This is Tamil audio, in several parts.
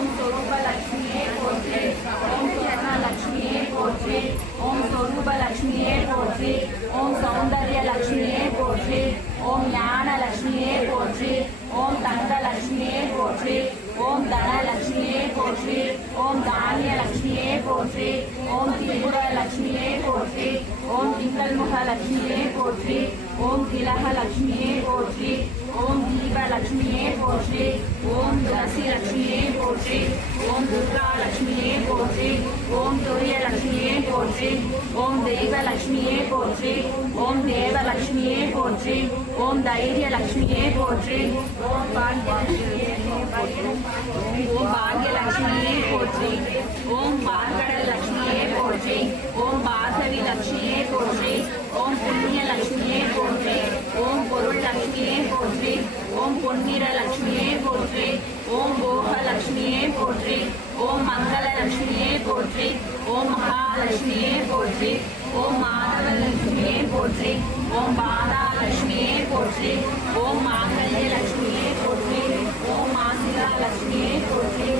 ஓம் சொரூப லட்சுமியே போற்றி ஓம் சுவர்ண லட்சுமியே போற்றி ஓம் சொரூப லட்சுமியே போற்றி ஓம் சௌந்தர்ய லட்சுமியே போற்றி ஓம் ஞான லட்சுமியே போற்றி ஓம் தங்க லட்சுமியே போற்றி ஓம் தனலட்சுமியே போற்றி ஓம் தானிய லட்சுமியே போற்றி ஓம் திரிபுர லட்சுமியே போற்றி ஓம் திங்கள்முக லட்சுமியே போற்றி ஓம் திலக லட்சுமியே போற்றி ஓம் தீபலட்சுமியே போற்றி ஓம் துளசி லட்சுமியே போற்றி ஓம் துர்கா லட்சுமியே போற்றி ஓம் துரிய லட்சுமியே போற்றி ஓம் தெய்வலட்சுமியே போற்றி ஓம் தேவலட்சுமியே போற்றி ஓம் தைரிய லட்சுமியே போற்றி ஓம் பாண்டிய ஓம் பாக்ய லட்சுமியே போற்றி ஓம் பார்கடல் லட்சுமியே போற்றி ஓம் பாசவி லட்சுமியே போற்றி ஓம் புண்ணிய லட்சுமியே போற்றி போற்றி. ஓம் பொன்னிற லட்சுமியே போற்றி. ஓம் போக லட்சுமியே போற்றி. ஓம் மங்கள லட்சுமியே போற்றி. ஓம் மகாலட்சுமியே போற்றி. ஓம் மாதவ லட்சுமியே போற்றி. ஓம் பாதா லட்சுமியே போற்றி. ஓம் மாங்கல்ய லட்சுமியே போற்றி. ஓம் மாசிகா லட்சுமியே போற்றி.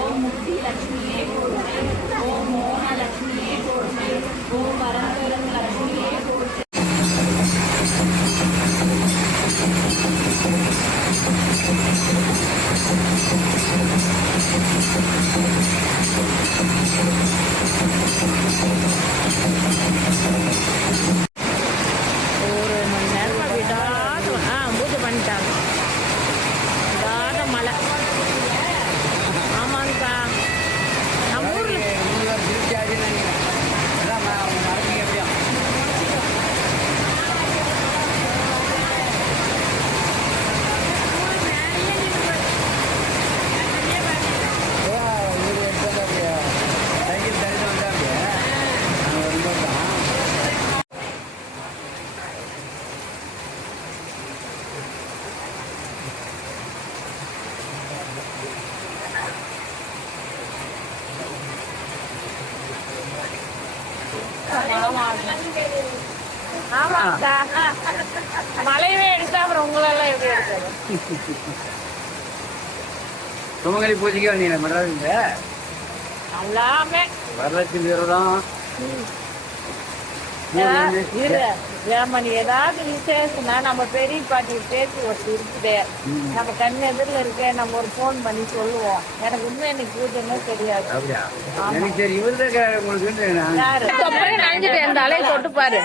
ஓம் முக்தி லட்சுமியே போற்றி ஓம் மோன லட்சுமியே போற்றி ஓம் பரம்பரம் லட்சுமியே போற்றி ஒரு மணி நேரமா விடாத ஆ பூஜை பண்ணிட்டாங்க விடாத மழை ஆமாங்கக்கா நம்ம ஊர்ல மழையவே எடுத்தா அப்புறம் உங்களெல்லாம் எப்படி எடுக்கிறது சுமங்கலி பூஜைக்கு வந்தீங்க மதுராஜிங்க எல்லாமே வரலட்சுமி விரதம் இரு ஏமணி ஏதாவது விசேஷம்னா நம்ம பெரிய பாட்டி பேசி ஒருத்தர் இருக்குது. நம்ம கண் எதிரில் இருக்க நம்ம ஒரு ஃபோன் பண்ணி சொல்லுவோம். எனக்கு இன்னும் எனக்கு பூஜைன்னு தெரியாது நனைஞ்சிட்டு எந்த அலையை தொட்டு பாரு.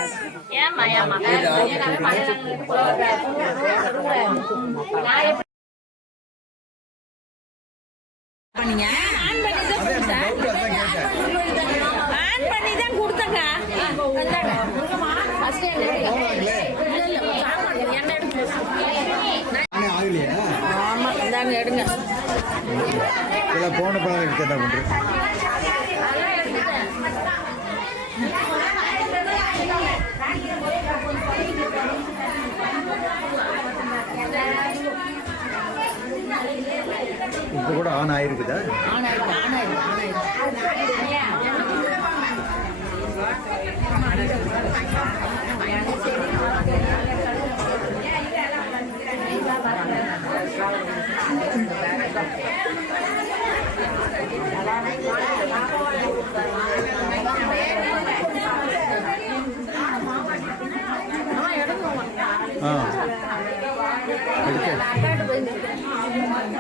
தான் சாப்பாடு என்ன எடுத்து ஆமாம் இந்தாங்க எடுங்க இதெல்லாம் போன படம் எடுத்து என்ன இப்போ கூட ஆன் ஆயிருக்குதா ஆனாயிருக்கு ஆனாயிருக்கு ஆ எடுத்து கூட கொஞ்சம்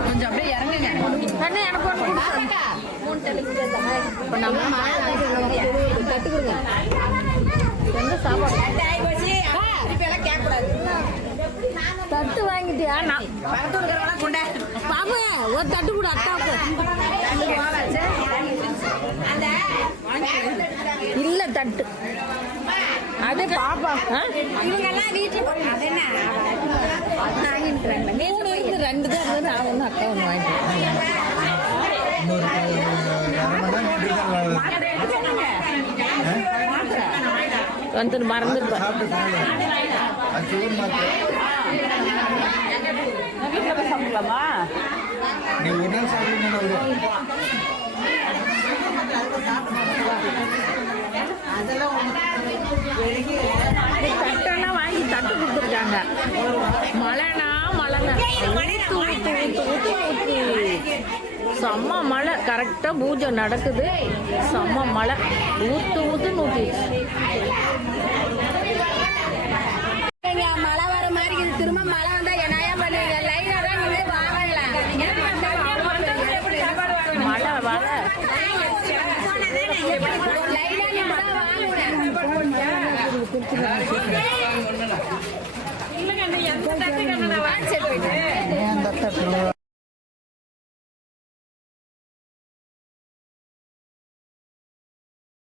கொஞ்சம் அப்படியே இறங்குங்க எனக்கு இப்போ நம்ம கட்டுக்குங்க எந்த சாப்பாடு தட்டு வாங்கிட்டியா நான் பாபு ஒரு தட்டு கூட அத்தாவுக்கு இல்ல தட்டு அது பாப்பா இவங்கெல்லாம் வீட்டுல ரெண்டு தான் இருந்தது நான் ஒன்று அக்கா ஒன்று வாங்கிட்டேன் வந்து மறந்துருப்பேன். வீட்டில் போய் சாப்பிடலாமா நீ ஒரு நாள் சாப்பிடுங்க விடும் தட்டெல்லாம் வாங்கி தட்டு கொடுத்துருக்காங்க. மழைனா செம்ம மழை. கரெக்டாக பூஜை நடக்குது. செம்ம மழை. ஊத்து ஊத்தி மழை வர மாதிரி திரும்ப மழை வந்தா என்னையா பண்ணுவீங்க? லைனா தான் நீங்க மழை மழை லைனா தான் வாங்கணும் எந்த தட்டு